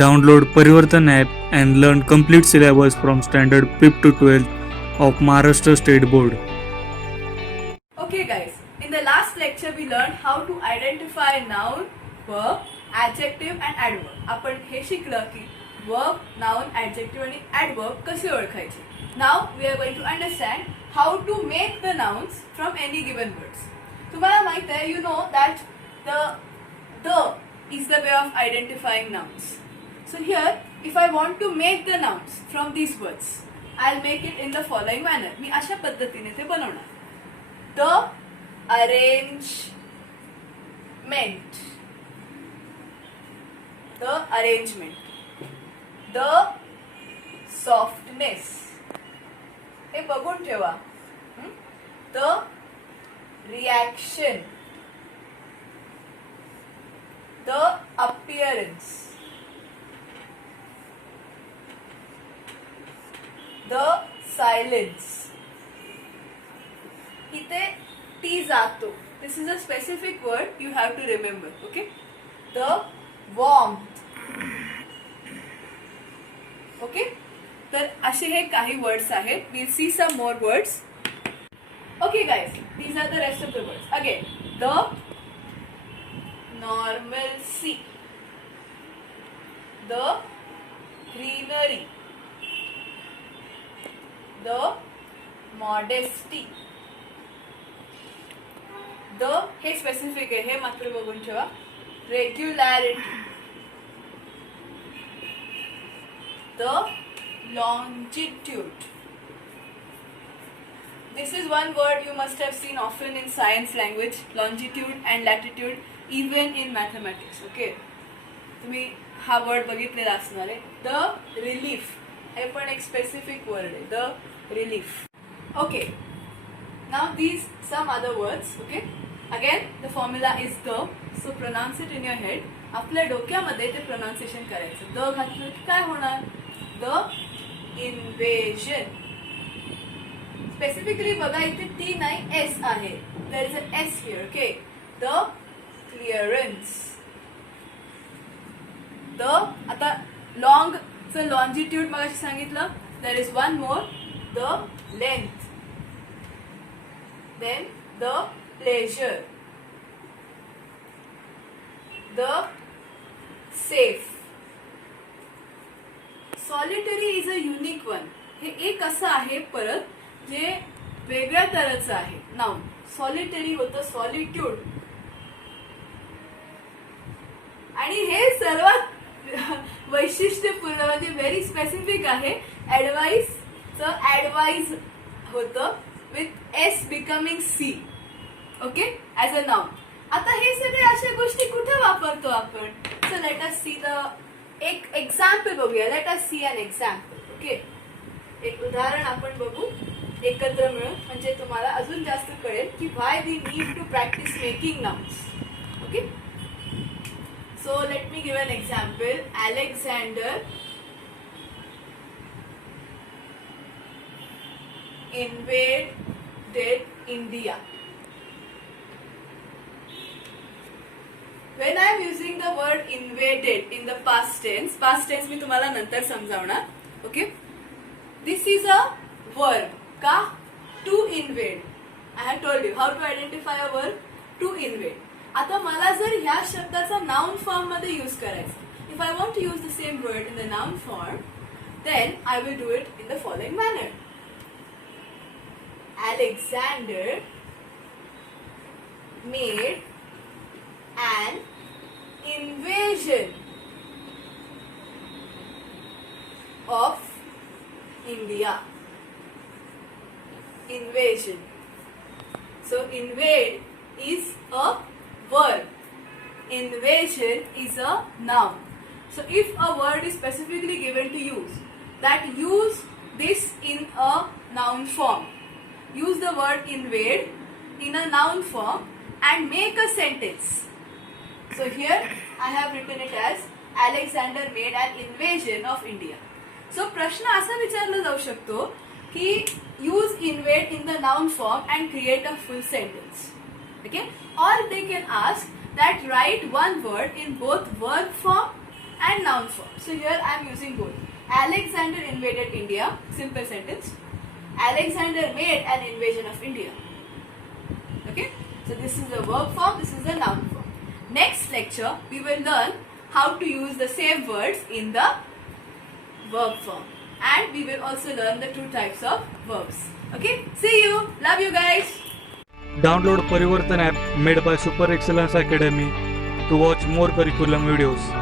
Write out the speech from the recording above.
Download Parivartan app and learn complete syllabus from standard 5th to 12th of Maharashtra State Board. Okay guys, in the last lecture we learned how to identify noun, verb, adjective and adverb. आपण हे शिकलं की verb, noun, adjective आणि adverb कसे ओळखायचे. Now we are going to understand how to make the nouns from any given words. तुम्हाला माहित आहे, you know that the is the way of identifying nouns. So here, if I want to make the nouns from these words, I'll make it in the following manner. मी अशा पद्धतीने ते बनवणार. The arrangement, the arrangement, the softness, हे बघून ठेवा. The reaction, the appearance, the silence. इथे ती जातो. This is a specific word you have to remember. Okay? The warmth. Okay? तर असे हे काही words आहेत. We'll see some more words. Okay guys, these are the rest of the words. Again, the normalcy, the greenery, the modesty, the हे specific आहे, हे मात्र बघून ठेवा. Regularity, the longitude. This is one word you must have seen often in science language, longitude and latitude, even in mathematics. Okay, तुम्ही हा word बघितलेला असणार आहे. The relief, हे पण एक स्पेसिफिक वर्ड आहे. The relief. Okay, now these some other words. Okay, again the formula is the, so pronounce it in your head. आपल्या डोक्यामध्ये ते प्रोनाउन्सिएशन करायचं. द घातलं की काय होणार? The invasion. स्पेसिफिकली बघा, इथे टी नाही एस आहे. There is a S here. Okay, the clearance. The आता लॉंग चं लॉन्जिट्यूड मगाशी सांगितलं. There is one more, the length. Then the pleasure, the safe. Solitary is a unique one. हे एक असं आहे परत जे वेगळ्या तऱ्हेचं आहे. नाउन सॉलिटरी होतं सॉलिट्यूड, आणि हे सर्वात वैशिष्ट्यपूर्ण म्हणजे व्हेरी स्पेसिफिक आहे. ऍडवाइसचं ऍडवाइज होतं with S becoming C. Okay, as a noun. आता हे सगळे अशा गोष्टी कुठे वापरतो आपण? So let us see the एक एक्झाम्पल बघूया. Let us see an example. Okay, एक उदाहरण आपण बघू एकत्र मिळून, म्हणजे तुम्हाला अजून जास्त कळेल की why we need to practise making nouns. Okay, so let me give an example. Alexander invaded India. When I am using the word invaded in the past tense मी तुम्हाला नंतर समजावणार. Okay, this is a verb. का? To invade. I have told you how to identify a verb. To invade. आता मला जर ह्या शब्दाचा नाउन फॉर्म मध्ये यूज करायचा, if I want to use the same word in the noun form, then I will do it in the following manner. Alexander made an invasion of India. Invasion. So invade is a verb. Invasion is a noun. So if a word is specifically given to use, that use this in a noun form. Use the word invade in a noun form and make a sentence. So here I have written it as Alexander made an invasion of India. So प्रश्न असा विचारला जाऊ शकतो की use invade in the noun form and create a full sentence. Okay, or they can ask that write one word in both verb form and noun form. So here I am using both. Alexander invaded India, simple sentence. Alexander made an invasion of India. Okay, so this is the verb form, this is the noun form. Next lecture we will learn how to use the same words in the verb form, and we will also learn the two types of verbs. Okay, see you, love you guys. Download Parivartan app made by Super Excellence Academy to watch more curriculum videos.